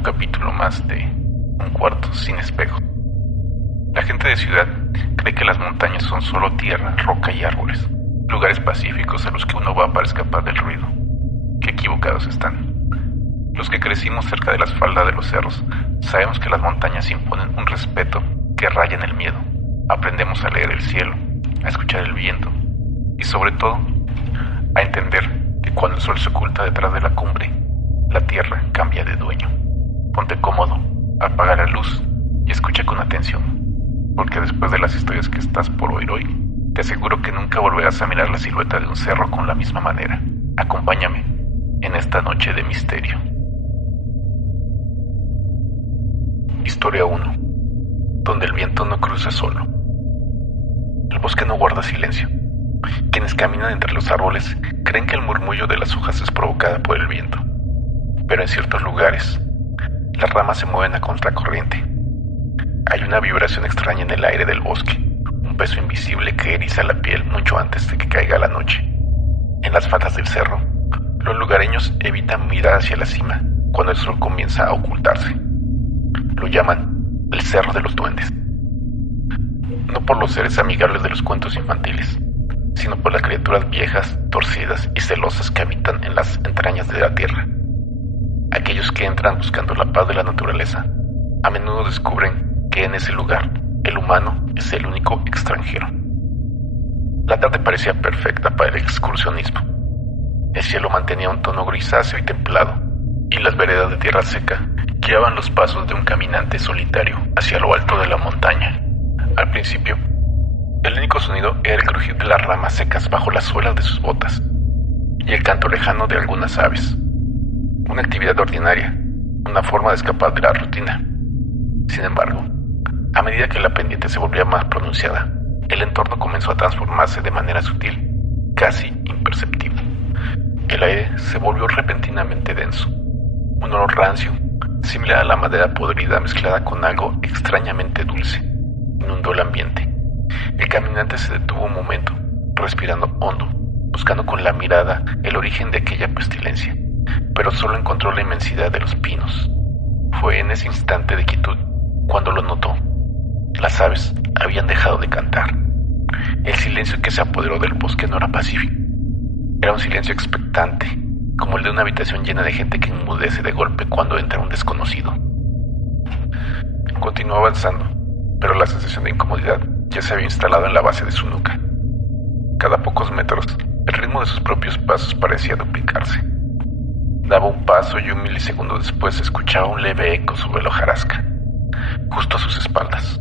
un capítulo más de Un cuarto sin espejo. La gente de ciudad cree que las montañas son solo tierra, roca y árboles, lugares pacíficos a los que uno va para escapar del ruido. Qué equivocados están. Los que crecimos cerca de las faldas de los cerros sabemos que las montañas imponen un respeto que raya en el miedo. Aprendemos a leer el cielo, a escuchar el viento y sobre todo a entender que cuando el sol se oculta detrás de la cumbre, la tierra cambia de dueño. Ponte cómodo, apaga la luz y escucha con atención, porque después de las historias que estás por oír hoy, te aseguro que nunca volverás a mirar la silueta de un cerro con la misma manera. Acompáñame en esta noche de misterio. Historia 1. Donde el viento no cruza solo. El bosque no guarda silencio. Quienes caminan entre los árboles creen que el murmullo de las hojas es provocada por el viento. Pero en ciertos lugares, las ramas se mueven a contracorriente. Hay una vibración extraña en el aire del bosque, un peso invisible que eriza la piel mucho antes de que caiga la noche. En las faldas del cerro, los lugareños evitan mirar hacia la cima cuando el sol comienza a ocultarse. Lo llaman el Cerro de los Duendes. No por los seres amigables de los cuentos infantiles, sino por las criaturas viejas, torcidas y celosas que habitan en las entrañas de la tierra. Aquellos que entran buscando la paz de la naturaleza, a menudo descubren que en ese lugar el humano es el único extranjero. La tarde parecía perfecta para el excursionismo. El cielo mantenía un tono grisáceo y templado, y las veredas de tierra seca guiaban los pasos de un caminante solitario hacia lo alto de la montaña. Al principio, el único sonido era el crujir de las ramas secas bajo las suelas de sus botas y el canto lejano de algunas aves. Una actividad ordinaria, una forma de escapar de la rutina. Sin embargo, a medida que la pendiente se volvía más pronunciada, el entorno comenzó a transformarse de manera sutil, casi imperceptible. El aire se volvió repentinamente denso. Un olor rancio, similar a la madera podrida mezclada con algo extrañamente dulce, inundó el ambiente. El caminante se detuvo un momento, respirando hondo, buscando con la mirada el origen de aquella pestilencia, pero solo encontró la inmensidad de los pinos. Fue en ese instante de quietud cuando lo notó. Las aves habían dejado de cantar. El silencio que se apoderó del bosque no era pacífico. Era un silencio expectante, como el de una habitación llena de gente que enmudece de golpe cuando entra un desconocido. Continuó avanzando, pero la sensación de incomodidad ya se había instalado en la base de su nuca. Cada pocos metros, el ritmo de sus propios pasos parecía duplicarse. Daba un paso y un milisegundo después se escuchaba un leve eco sobre la hojarasca, justo a sus espaldas.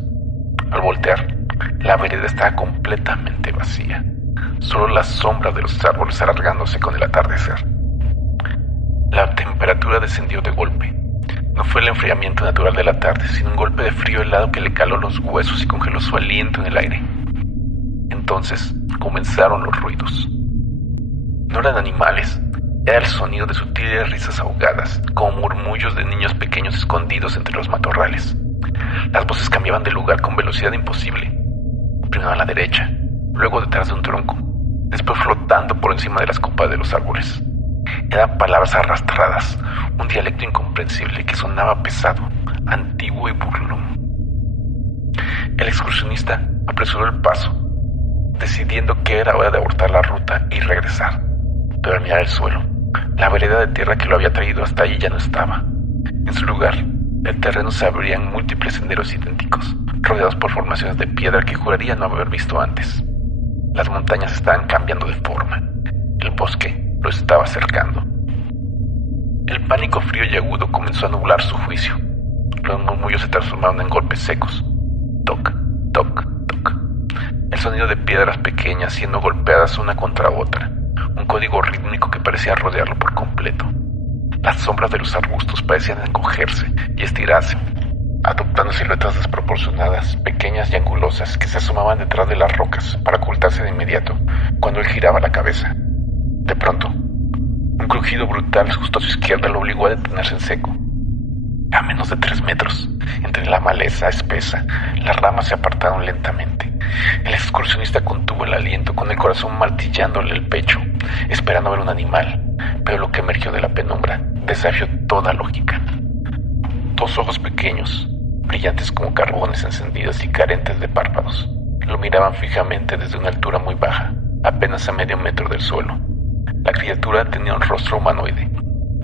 Al voltear, la vereda estaba completamente vacía, solo las sombras de los árboles alargándose con el atardecer. La temperatura descendió de golpe. No fue el enfriamiento natural de la tarde, sino un golpe de frío helado que le caló los huesos y congeló su aliento en el aire. Entonces comenzaron los ruidos. No eran animales, era el sonido de sutiles risas ahogadas, como murmullos de niños pequeños escondidos entre los matorrales. Las voces cambiaban de lugar con velocidad imposible. Primero a la derecha, luego detrás de un tronco, después flotando por encima de las copas de los árboles. Eran palabras arrastradas, un dialecto incomprensible que sonaba pesado, antiguo y burlón. El excursionista apresuró el paso, decidiendo que era hora de abortar la ruta y regresar. Pero al mirar el suelo, la vereda de tierra que lo había traído hasta allí ya no estaba. En su lugar, el terreno se abría en múltiples senderos idénticos, rodeados por formaciones de piedra que juraría no haber visto antes. Las montañas estaban cambiando de forma. El bosque lo estaba acercando. El pánico frío y agudo comenzó a nublar su juicio. Los murmullos se transformaron en golpes secos. Toc, toc, toc. El sonido de piedras pequeñas siendo golpeadas una contra otra. Un código rítmico que parecía rodearlo por completo. Las sombras de los arbustos parecían encogerse y estirarse, adoptando siluetas desproporcionadas, pequeñas y angulosas que se asomaban detrás de las rocas para ocultarse de inmediato cuando él giraba la cabeza. De pronto, un crujido brutal justo a su izquierda lo obligó a detenerse en seco. A menos de 3 metros, entre la maleza espesa, las ramas se apartaron lentamente. El excursionista contuvo el aliento con el corazón martillándole el pecho, esperando ver un animal, pero lo que emergió de la penumbra desafió toda lógica. 2 ojos pequeños, brillantes como carbones encendidos y carentes de párpados, lo miraban fijamente desde una altura muy baja, apenas a medio metro del suelo. La criatura tenía un rostro humanoide,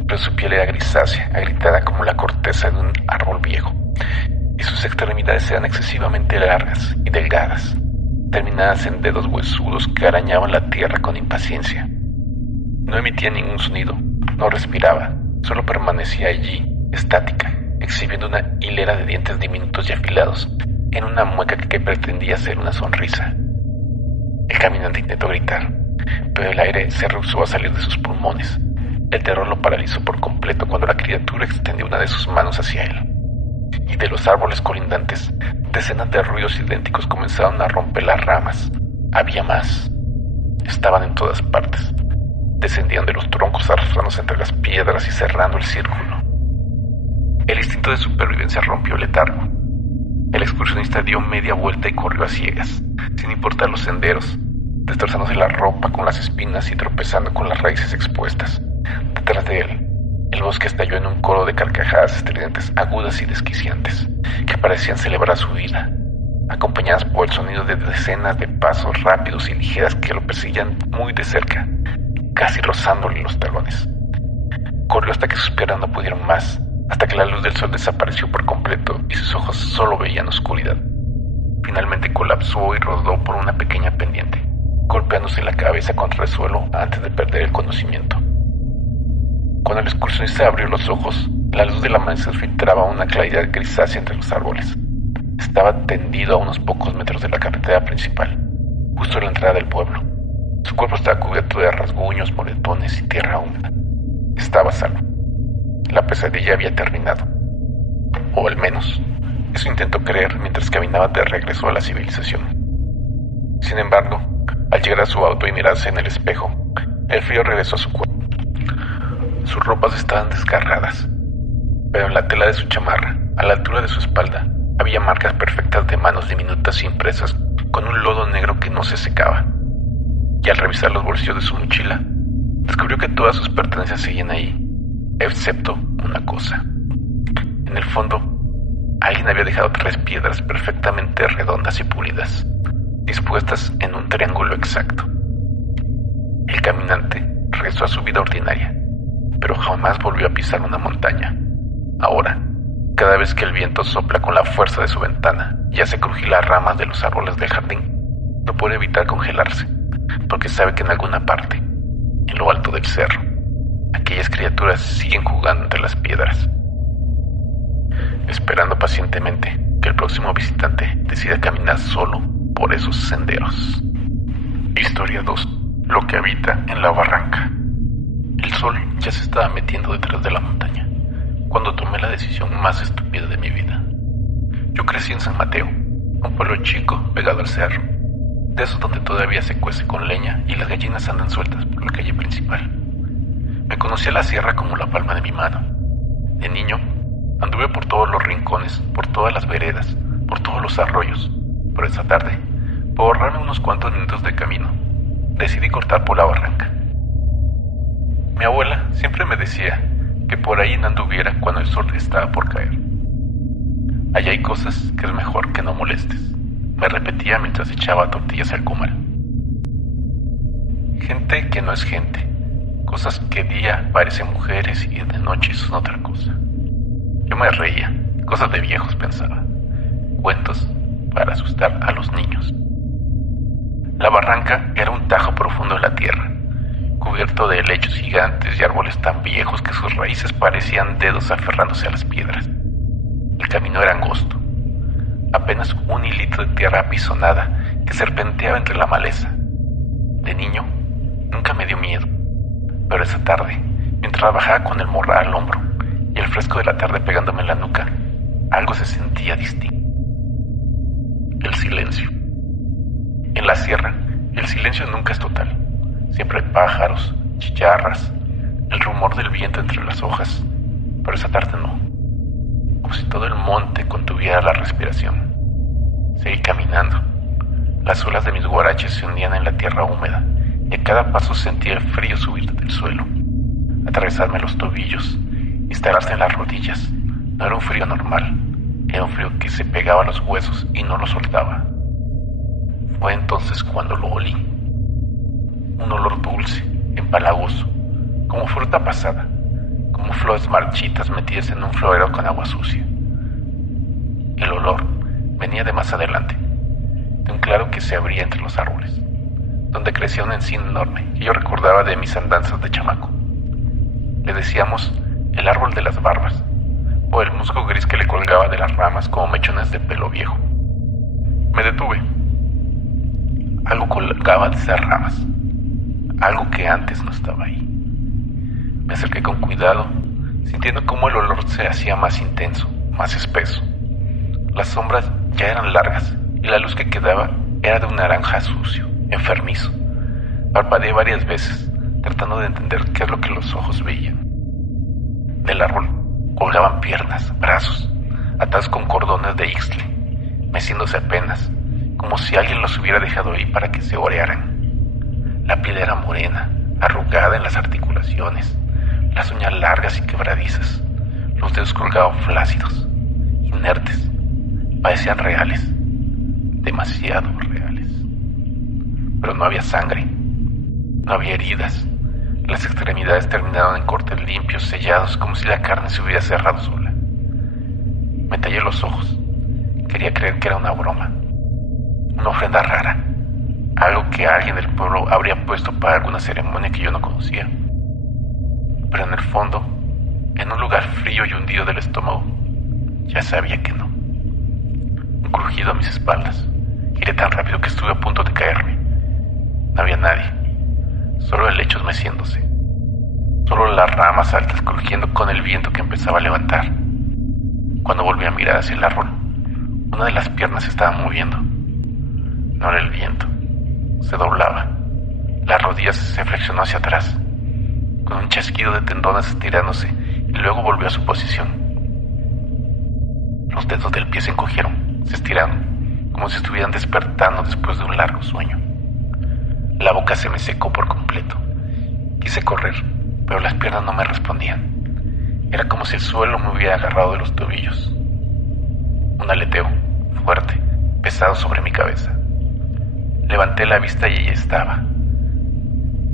pero su piel era grisácea, agrietada como la corteza de un árbol viejo, y sus extremidades eran excesivamente largas y delgadas, terminadas en dedos huesudos que arañaban la tierra con impaciencia. No emitía ningún sonido, no respiraba, solo permanecía allí, estática, exhibiendo una hilera de dientes diminutos y afilados, en una mueca que pretendía ser una sonrisa. El caminante intentó gritar, pero el aire se rehusó a salir de sus pulmones. El terror lo paralizó por completo cuando la criatura extendió una de sus manos hacia él. Y de los árboles colindantes, decenas de ruidos idénticos comenzaron a romper las ramas. Había más. Estaban en todas partes. Descendían de los troncos arrastrándose entre las piedras y cerrando el círculo. El instinto de supervivencia rompió el letargo. El excursionista dio media vuelta y corrió a ciegas, sin importar los senderos, destrozándose la ropa con las espinas y tropezando con las raíces expuestas. Detrás de él, el bosque estalló en un coro de carcajadas estridentes, agudas y desquiciantes, que parecían celebrar su vida, acompañadas por el sonido de decenas de pasos rápidos y ligeras que lo perseguían muy de cerca, casi rozándole los talones. Corrió hasta que sus piernas no pudieron más, hasta que la luz del sol desapareció por completo y sus ojos solo veían oscuridad. Finalmente colapsó y rodó por una pequeña pendiente, golpeándose la cabeza contra el suelo antes de perder el conocimiento. Cuando el excursionista abrió los ojos, la luz del amanecer filtraba una claridad grisácea entre los árboles. Estaba tendido a unos pocos metros de la carretera principal, justo en la entrada del pueblo. Su cuerpo estaba cubierto de rasguños, moretones y tierra húmeda. Estaba salvo. La pesadilla había terminado. O al menos, eso intentó creer mientras caminaba de regreso a la civilización. Sin embargo, al llegar a su auto y mirarse en el espejo, el frío regresó a su cuerpo. Sus ropas estaban desgarradas, pero en la tela de su chamarra, a la altura de su espalda, había marcas perfectas de manos diminutas impresas con un lodo negro que no se secaba. Y al revisar los bolsillos de su mochila, descubrió que todas sus pertenencias seguían ahí, excepto una cosa. En el fondo, alguien había dejado 3 piedras perfectamente redondas y pulidas, dispuestas en un triángulo exacto. El caminante regresó a su vida ordinaria, pero jamás volvió a pisar una montaña. Ahora, cada vez que el viento sopla con la fuerza de su ventana y hace crujir las ramas de los árboles del jardín, no puede evitar congelarse, porque sabe que en alguna parte, en lo alto del cerro, aquellas criaturas siguen jugando entre las piedras, esperando pacientemente que el próximo visitante decida caminar solo por esos senderos. Historia 2. Lo que habita en la barranca. El sol ya se estaba metiendo detrás de la montaña cuando tomé la decisión más estúpida de mi vida. Yo crecí en San Mateo, un pueblo chico pegado al cerro, de esos donde todavía se cuece con leña y las gallinas andan sueltas por la calle principal. Me conocía la sierra como la palma de mi mano. De niño, anduve por todos los rincones, por todas las veredas, por todos los arroyos. Pero esa tarde, por ahorrarme unos cuantos minutos de camino, decidí cortar por la barranca. Mi abuela siempre me decía que por ahí no anduviera cuando el sol estaba por caer. Allá hay cosas que es mejor que no molestes, me repetía mientras echaba tortillas al comal. Gente que no es gente, cosas que de día parecen mujeres y de noche son otra cosa. Yo me reía, cosas de viejos pensaba, cuentos para asustar a los niños. La barranca era un tajo profundo en la tierra, cubierto de helechos gigantes y árboles tan viejos que sus raíces parecían dedos aferrándose a las piedras. El camino era angosto, apenas un hilito de tierra apisonada que serpenteaba entre la maleza. De niño, nunca me dio miedo, pero esa tarde, mientras bajaba con el morral al hombro y el fresco de la tarde pegándome en la nuca, algo se sentía distinto. El silencio. En la sierra, el silencio nunca es total. Siempre hay pájaros, chicharras, el rumor del viento entre las hojas, pero esa tarde no. Como si todo el monte contuviera la respiración. Seguí caminando. Las olas de mis guaraches se hundían en la tierra húmeda y a cada paso sentía el frío subir del suelo, atravesarme los tobillos, instalarse en las rodillas, No era un frío normal, era un frío que se pegaba a los huesos y no lo soltaba. Fue entonces cuando lo olí. Un olor dulce, empalagoso, como fruta pasada, como flores marchitas metidas en un florero con agua sucia. El olor venía de más adelante, de un claro que se abría entre los árboles, donde crecía un encino enorme que yo recordaba de mis andanzas de chamaco. Le decíamos el árbol de las barbas, o el musgo gris que le colgaba de las ramas como mechones de pelo viejo. Me detuve. Algo colgaba de esas ramas, algo que antes no estaba ahí. Me acerqué con cuidado, sintiendo cómo el olor se hacía más intenso, más espeso. Las sombras ya eran largas y la luz que quedaba era de un naranja sucio, enfermizo. Parpadeé varias veces, tratando de entender qué es lo que los ojos veían. Del árbol colgaban piernas, brazos, atados con cordones de ixtle, meciéndose apenas, como si alguien los hubiera dejado ahí para que se orearan. La piel era morena, arrugada en las articulaciones, las uñas largas y quebradizas, los dedos colgaban flácidos, inertes, parecían reales, demasiado reales. Pero no había sangre, no había heridas. Las extremidades terminaron en cortes limpios, sellados, como si la carne se hubiera cerrado sola. Me tallé los ojos. Quería creer que era una broma, una ofrenda rara, algo que alguien del pueblo habría puesto para alguna ceremonia que yo no conocía. Pero en el fondo, en un lugar frío y hundido del estómago, ya sabía que no. Un crujido a mis espaldas. Giré tan rápido que estuve a punto de caerme. No había nadie, solo helechos meciéndose, solo las ramas altas crujiendo con el viento que empezaba a levantar. Cuando volví a mirar hacia el árbol, una de las piernas se estaba moviendo. No era el viento, se doblaba. La rodilla se flexionó hacia atrás, con un chasquido de tendones estirándose, y luego volvió a su posición. Los dedos del pie se encogieron, se estiraron, como si estuvieran despertando después de un largo sueño. La boca se me secó por completo. Quise correr, pero las piernas no me respondían. Era como si el suelo me hubiera agarrado de los tobillos. Un aleteo, fuerte, pesado sobre mi cabeza. Levanté la vista y ella estaba,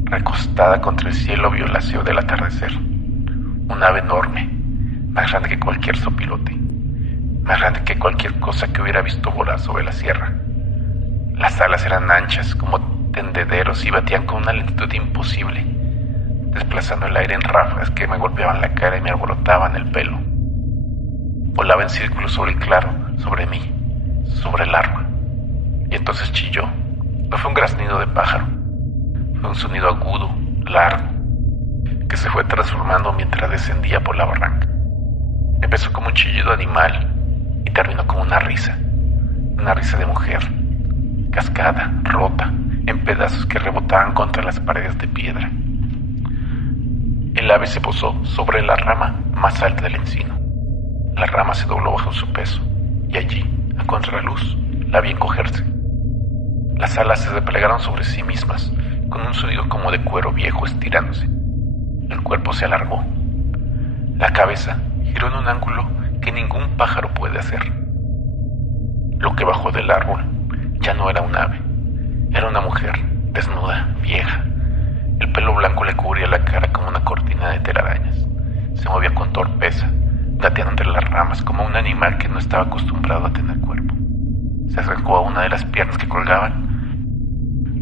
recostada contra el cielo violáceo del atardecer. Un ave enorme, más grande que cualquier sopilote, más grande que cualquier cosa que hubiera visto volar sobre la sierra. Las alas eran anchas como tendederos y batían con una lentitud imposible, desplazando el aire en ráfagas que me golpeaban la cara y me alborotaban el pelo. Volaba en círculos sobre el claro, sobre mí, sobre el árbol. Y entonces chilló. No fue un graznido de pájaro, fue un sonido agudo, largo, que se fue transformando mientras descendía por la barranca. Empezó como un chillido animal y terminó como una risa de mujer, cascada, rota, en pedazos que rebotaban contra las paredes de piedra. El ave se posó sobre la rama más alta del encino. La rama se dobló bajo su peso, y allí, a contraluz, la vi encogerse. Las alas se desplegaron sobre sí mismas, con un sonido como de cuero viejo estirándose. El cuerpo se alargó. La cabeza giró en un ángulo que ningún pájaro puede hacer. Lo que bajó del árbol ya no era un ave. Era una mujer, desnuda, vieja. El pelo blanco le cubría la cara como una cortina de telarañas. Se movía con torpeza, gateando entre las ramas como un animal que no estaba acostumbrado a tener cuerpo. Se acercó a una de las piernas que colgaban,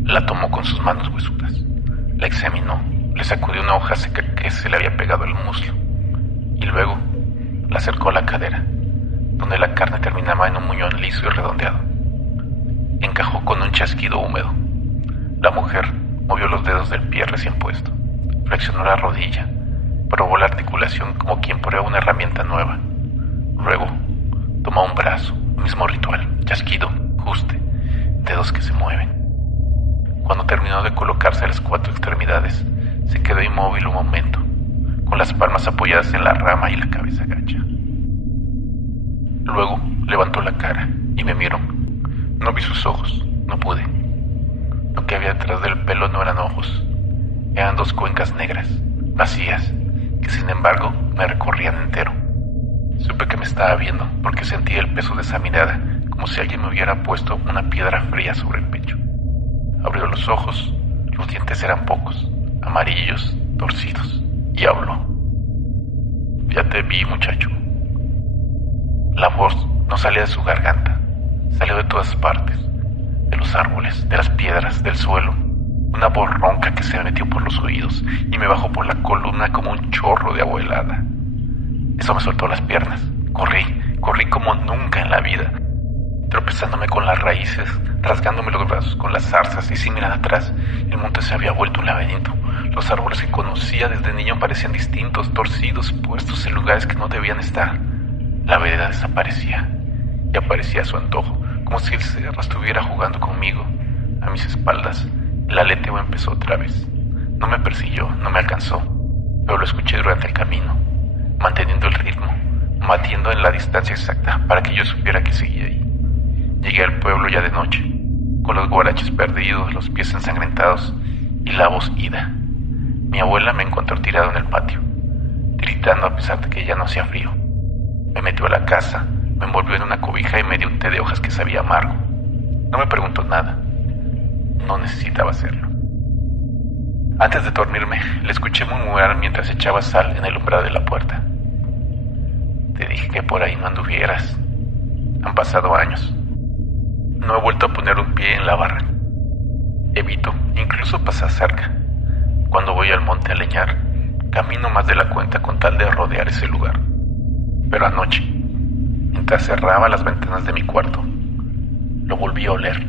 la tomó con sus manos huesudas, la examinó, le sacudió una hoja seca que se le había pegado al muslo, y luego la acercó a la cadera, donde la carne terminaba en un muñón liso y redondeado. Encajó con un chasquido húmedo. La mujer movió los dedos del pie recién puesto, flexionó la rodilla, probó la articulación como quien prueba una herramienta nueva. Luego tomó un brazo, mismo ritual, chasquido, ajuste, dedos que se mueven. Cuando terminó de colocarse las 4 extremidades, se quedó inmóvil un momento, con las palmas apoyadas en la rama y la cabeza gacha. Luego levantó la cara y me miró. No vi sus ojos, no pude. Lo que había detrás del pelo no eran ojos, eran 2 cuencas negras, vacías, que sin embargo me recorrían entero. Supe que me estaba viendo porque sentía el peso de esa mirada, como si alguien me hubiera puesto una piedra fría sobre el pecho. Abrió los ojos, los dientes eran pocos, amarillos, torcidos, y habló. Ya te vi, muchacho. La voz no salía de su garganta, salió de todas partes, de los árboles, de las piedras, del suelo. Una voz ronca que se me metió por los oídos y me bajó por la columna como un chorro de agua helada. Eso me soltó las piernas. Corrí como nunca en la vida, tropezándome con las raíces, rasgándome los brazos con las zarzas y sin mirar atrás. El monte se había vuelto un laberinto. Los árboles que conocía desde niño parecían distintos, torcidos, puestos en lugares que no debían estar. La vereda desaparecía y aparecía a su antojo, como si el cerro estuviera jugando conmigo. A mis espaldas, el aleteo empezó otra vez. No me persiguió, no me alcanzó, pero lo escuché durante el camino, manteniendo el ritmo, batiendo en la distancia exacta para que yo supiera que seguía ahí. Llegué al pueblo ya de noche, con los guaraches perdidos, los pies ensangrentados y la voz ida. Mi abuela me encontró tirado en el patio, gritando a pesar de que ya no hacía frío. Me metió a la casa, me envolvió en una cobija y me dio un té de hojas que sabía amargo. No me preguntó nada. No necesitaba hacerlo. Antes de dormirme, le escuché murmurar mientras echaba sal en el umbral de la puerta. Te dije que por ahí no anduvieras. Han pasado años. No he vuelto a poner un pie en la barra. Evito incluso pasar cerca. Cuando voy al monte a leñar, camino más de la cuenta con tal de rodear ese lugar. Pero anoche, mientras cerraba las ventanas de mi cuarto, lo volví a oler.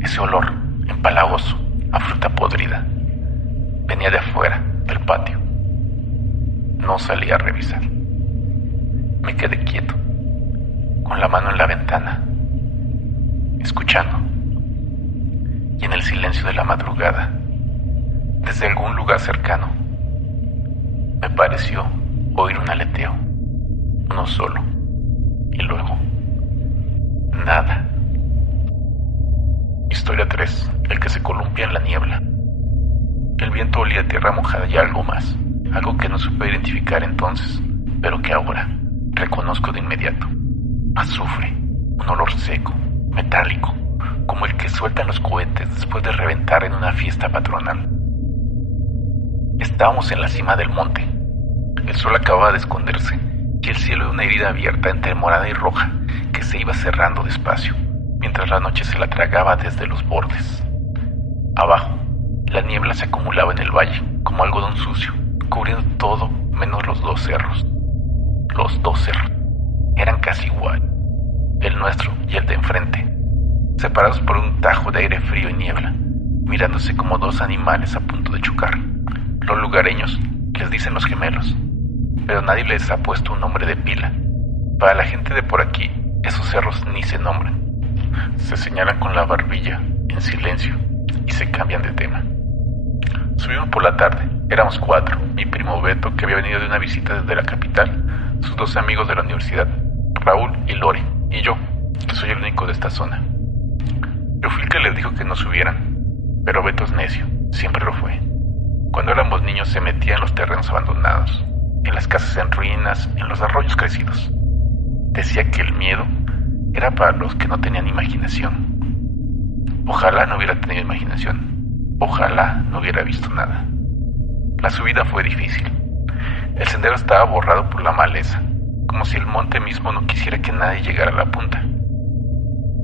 Ese olor empalagoso a fruta podrida venía de afuera del patio. No salí a revisar. Me quedé quieto, con la mano en la ventana, escuchando. Y en el silencio de la madrugada, desde algún lugar cercano, me pareció oír un aleteo, uno solo, y luego nada. Historia 3. El que se columpia en la niebla. El viento olía a tierra mojada y algo más, algo que no supe identificar entonces, pero que ahora reconozco de inmediato. Azufre, un olor seco, metálico, como el que sueltan los cohetes después de reventar en una fiesta patronal. Estábamos en la cima del monte. El sol acababa de esconderse y el cielo de una herida abierta entre morada y roja que se iba cerrando despacio, mientras la noche se la tragaba desde los bordes. Abajo, la niebla se acumulaba en el valle como algodón sucio, cubriendo todo menos los dos cerros. Los dos cerros eran casi igual, el nuestro y el de enfrente, separados por un tajo de aire frío y niebla, mirándose como dos animales a punto de chocar. Los lugareños les dicen los gemelos, pero nadie les ha puesto un nombre de pila. Para la gente de por aquí, esos cerros ni se nombran. Se señalan con la barbilla, en silencio, y se cambian de tema. Subimos por la tarde. Éramos 4. Mi primo Beto, que había venido de una visita desde la capital, sus 2 amigos de la universidad, Raúl y Lore, y yo, que soy el único de esta zona. Yo fui el que les dijo que no subieran, pero Beto es necio, siempre lo fue. Cuando éramos niños se metía en los terrenos abandonados, en las casas en ruinas, en los arroyos crecidos. Decía que el miedo era para los que no tenían imaginación. Ojalá no hubiera tenido imaginación. Ojalá no hubiera visto nada. La subida fue difícil. El sendero estaba borrado por la maleza, como si el monte mismo no quisiera que nadie llegara a la punta.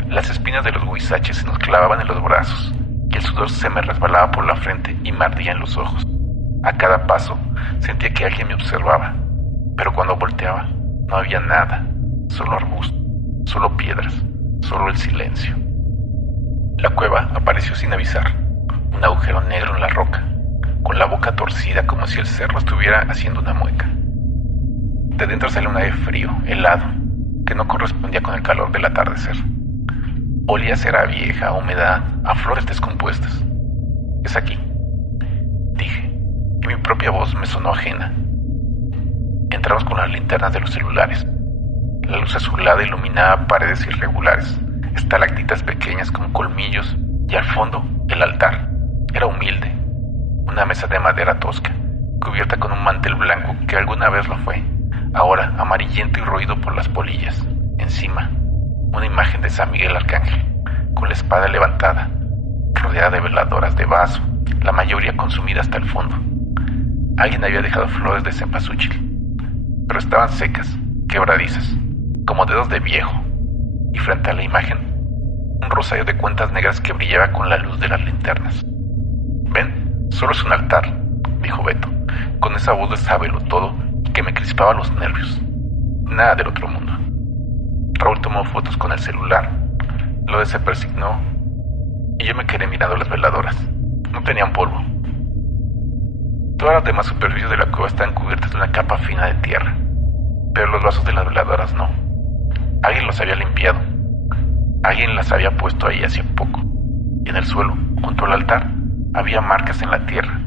Las espinas de los huizaches se nos clavaban en los brazos, y el sudor se me resbalaba por la frente y me ardía en los ojos. A cada paso sentía que alguien me observaba, pero cuando volteaba no había nada, solo arbustos, solo piedras, solo el silencio. La cueva apareció sin avisar, un agujero negro en la roca, con la boca torcida como si el cerro estuviera haciendo una mueca. De dentro salió un aire frío, helado, que no correspondía con el calor del atardecer. Olía a cera vieja, a humedad, a flores descompuestas. Es aquí, dije, y mi propia voz me sonó ajena. Entramos con las linternas de los celulares. La luz azulada iluminaba paredes irregulares, estalactitas pequeñas con colmillos, y al fondo, el altar. Era humilde, una mesa de madera tosca, cubierta con un mantel blanco que alguna vez lo fue, ahora amarillento y roído por las polillas. Encima, una imagen de San Miguel Arcángel, con la espada levantada, rodeada de veladoras de vaso, la mayoría consumida hasta el fondo. Alguien había dejado flores de cempasúchil, pero estaban secas, quebradizas, como dedos de viejo, y frente a la imagen, un rosario de cuentas negras que brillaba con la luz de las linternas. «Ven, solo es un altar», dijo Beto, con esa voz de sábelo-todo que me crispaba los nervios. Nada del otro mundo. Raúl tomó fotos con el celular, lo desapersignó, y yo me quedé mirando las veladoras. No tenían polvo. Todas las demás superficies de la cueva estaban cubiertas de una capa fina de tierra, pero los vasos de las veladoras no. Alguien los había limpiado. Alguien las había puesto ahí hacía poco. Y en el suelo, junto al altar, había marcas en la tierra,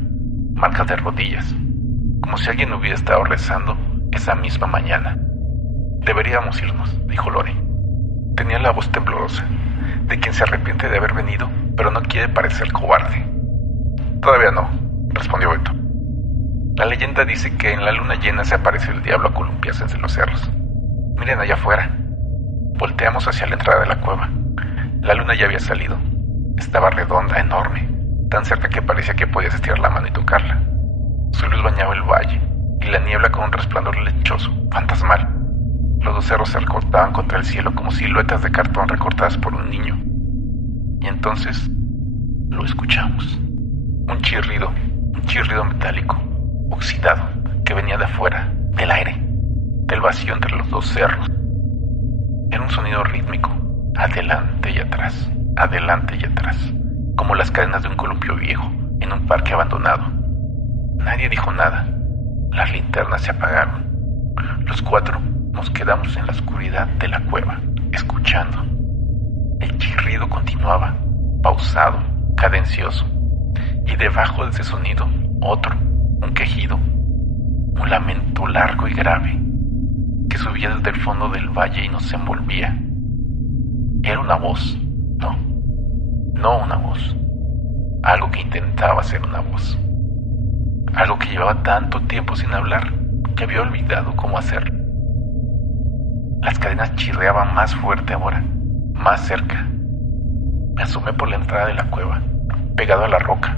marcas de rodillas, como si alguien hubiera estado rezando esa misma mañana. «Deberíamos irnos», dijo Lore. Tenía la voz temblorosa, de quien se arrepiente de haber venido, pero no quiere parecer cobarde. «Todavía no», respondió Beto. «La leyenda dice que en la luna llena se aparece el diablo a columpiarse entre los cerros. Miren allá afuera». Volteamos hacia la entrada de la cueva. La luna ya había salido. Estaba redonda, enorme, tan cerca que parecía que podías estirar la mano y tocarla. Su luz bañaba el valle, y la niebla con un resplandor lechoso, fantasmal. Los dos cerros se recortaban contra el cielo como siluetas de cartón recortadas por un niño. Y entonces lo escuchamos. Un chirrido metálico, oxidado, que venía de afuera, del aire, del vacío entre los dos cerros. Era un sonido rítmico, adelante y atrás, como las cadenas de un columpio viejo en un parque abandonado. Nadie dijo nada. Las linternas se apagaron. Los cuatro nos quedamos en la oscuridad de la cueva, escuchando. El chirrido continuaba, pausado, cadencioso, y debajo de ese sonido, otro, un quejido, un lamento largo y grave, que subía desde el fondo del valle y nos envolvía. Era una voz, no una voz, algo que intentaba ser una voz, algo que llevaba tanto tiempo sin hablar que había olvidado cómo hacerlo. Las cadenas chirriaban más fuerte ahora, más cerca. Me asomé por la entrada de la cueva, pegado a la roca,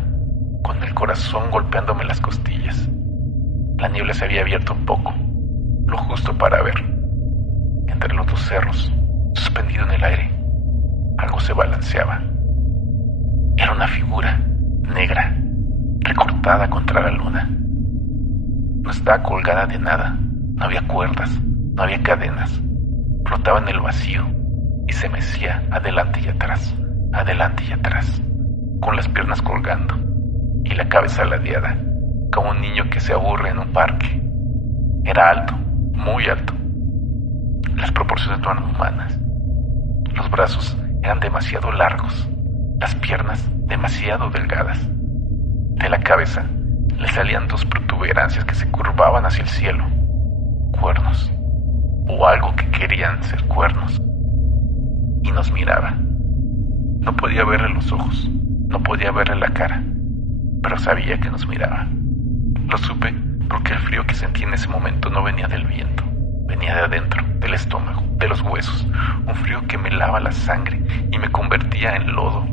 con el corazón golpeándome las costillas. La niebla se había abierto un poco, lo justo para ver. Entre los dos cerros, suspendido en el aire, algo se balanceaba. Era una figura negra, recortada contra la luna. No estaba colgada de nada, no había cuerdas, no había cadenas. Flotaba en el vacío y se mecía adelante y atrás, con las piernas colgando y la cabeza ladeada, como un niño que se aburre en un parque. Era alto, muy alto. Las proporciones no eran humanas. Los brazos eran demasiado largos, las piernas demasiado delgadas. De la cabeza le salían dos protuberancias que se curvaban hacia el cielo. Cuernos, o algo que querían ser cuernos. Y nos miraba. No podía verle los ojos, no podía verle la cara, pero sabía que nos miraba. Lo supe porque el frío que sentí en ese momento no venía del viento, venía de adentro, del estómago, de los huesos, un frío que me helaba la sangre y me convertía en lodo.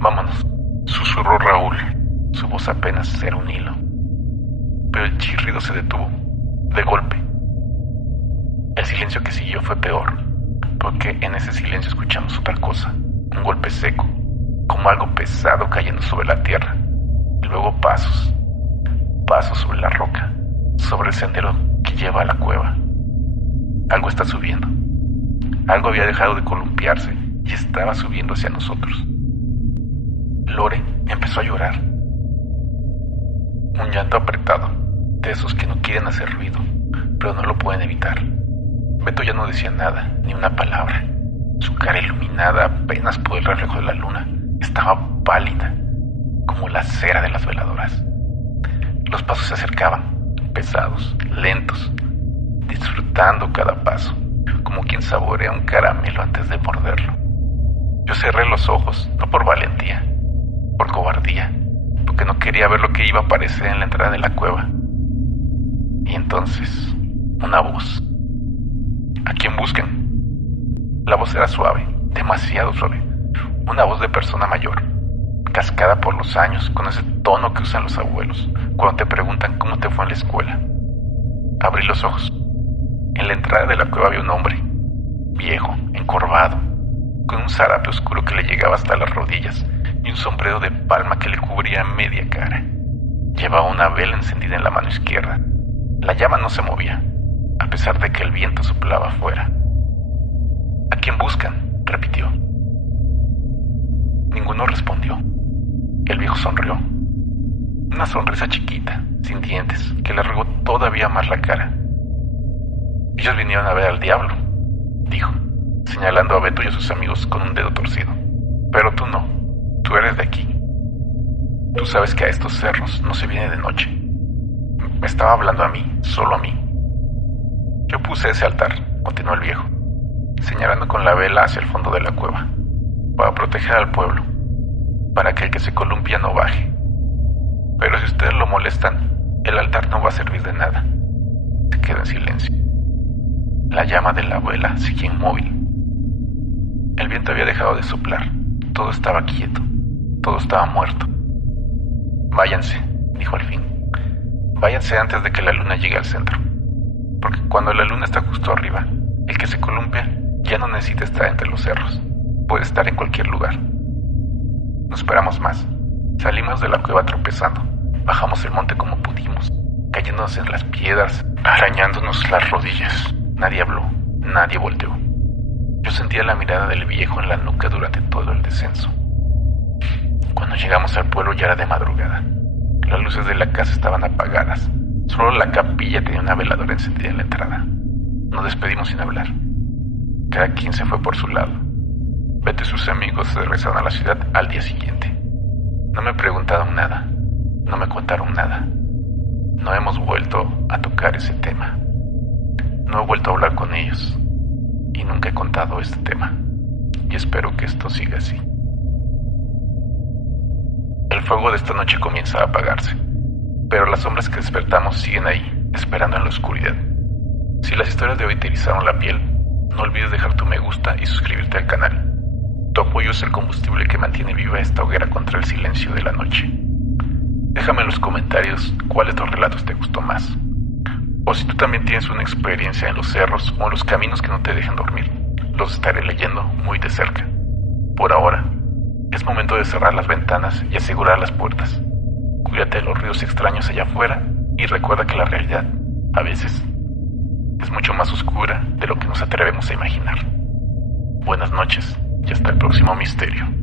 «Vámonos», susurró Raúl, su voz apenas era un hilo. Pero el chirrido se detuvo, de golpe. El silencio que siguió fue peor, porque en ese silencio escuchamos otra cosa, un golpe seco, como algo pesado cayendo sobre la tierra, y luego pasos sobre la roca, sobre el sendero que lleva a la cueva. Algo está subiendo. Algo había dejado de columpiarse y estaba subiendo hacia nosotros. Lore empezó a llorar. Un llanto apretado, de esos que no quieren hacer ruido, pero no lo pueden evitar. Beto ya no decía nada, ni una palabra. Su cara iluminada apenas por el reflejo de la luna estaba pálida, como la cera de las veladoras. Los pasos se acercaban, pesados, lentos, disfrutando cada paso, como quien saborea un caramelo antes de morderlo. Yo cerré los ojos, no por valentía, por cobardía, porque no quería ver lo que iba a aparecer en la entrada de la cueva. Y entonces Una voz. ¿A quién buscan? La voz era suave, demasiado suave. Una voz de persona mayor, cascada por los años, con ese tono que usan los abuelos cuando te preguntan cómo te fue en la escuela. Abrí los ojos. En la entrada de la cueva había un hombre, viejo, encorvado, con un zarape oscuro que le llegaba hasta las rodillas y un sombrero de palma que le cubría media cara. Llevaba una vela encendida en la mano izquierda. La llama no se movía, a pesar de que el viento soplaba afuera. ¿A quién buscan?, repitió. Ninguno respondió. El viejo sonrió. Una sonrisa chiquita, sin dientes, que le regó todavía más la cara. Ellos vinieron a ver al diablo, dijo, señalando a Beto y a sus amigos con un dedo torcido. Pero tú no, tú eres de aquí. Tú sabes que a estos cerros no se viene de noche. Me estaba hablando a mí, solo a mí. Yo puse ese altar, continuó el viejo, señalando con la vela hacia el fondo de la cueva, para proteger al pueblo, para que el que se columpia no baje. Pero si ustedes lo molestan, el altar no va a servir de nada. Se quedó en silencio. La llama de la abuela seguía inmóvil. El viento había dejado de soplar. Todo estaba quieto. Todo estaba muerto. Váyanse, dijo al fin. Váyanse antes de que la luna llegue al centro. Porque cuando la luna está justo arriba, el que se columpia ya no necesita estar entre los cerros. Puede estar en cualquier lugar. No esperamos más. Salimos de la cueva tropezando. Bajamos el monte como pudimos, cayéndonos en las piedras, arañándonos las rodillas. Nadie habló, nadie volteó. Yo sentía la mirada del viejo en la nuca durante todo el descenso. Cuando llegamos al pueblo ya era de madrugada. Las luces de la casa estaban apagadas. Solo la capilla tenía una veladora encendida en la entrada. Nos despedimos sin hablar. Cada quien se fue por su lado. Beto y sus amigos se regresaron a la ciudad al día siguiente. No me preguntaron nada. No me contaron nada. No hemos vuelto a tocar ese tema. No he vuelto a hablar con ellos. Y nunca he contado este tema. Y espero que esto siga así. El fuego de esta noche comienza a apagarse. Pero las sombras que despertamos siguen ahí, esperando en la oscuridad. Si las historias de hoy te erizaron la piel, no olvides dejar tu me gusta y suscribirte al canal. Tu apoyo es el combustible que mantiene viva esta hoguera contra el silencio de la noche. Déjame en los comentarios cuál de tus relatos te gustó más. O si tú también tienes una experiencia en los cerros o en los caminos que no te dejan dormir, los estaré leyendo muy de cerca. Por ahora, es momento de cerrar las ventanas y asegurar las puertas. Cuídate de los ruidos extraños allá afuera y recuerda que la realidad, a veces, es mucho más oscura de lo que nos atrevemos a imaginar. Buenas noches y hasta el próximo misterio.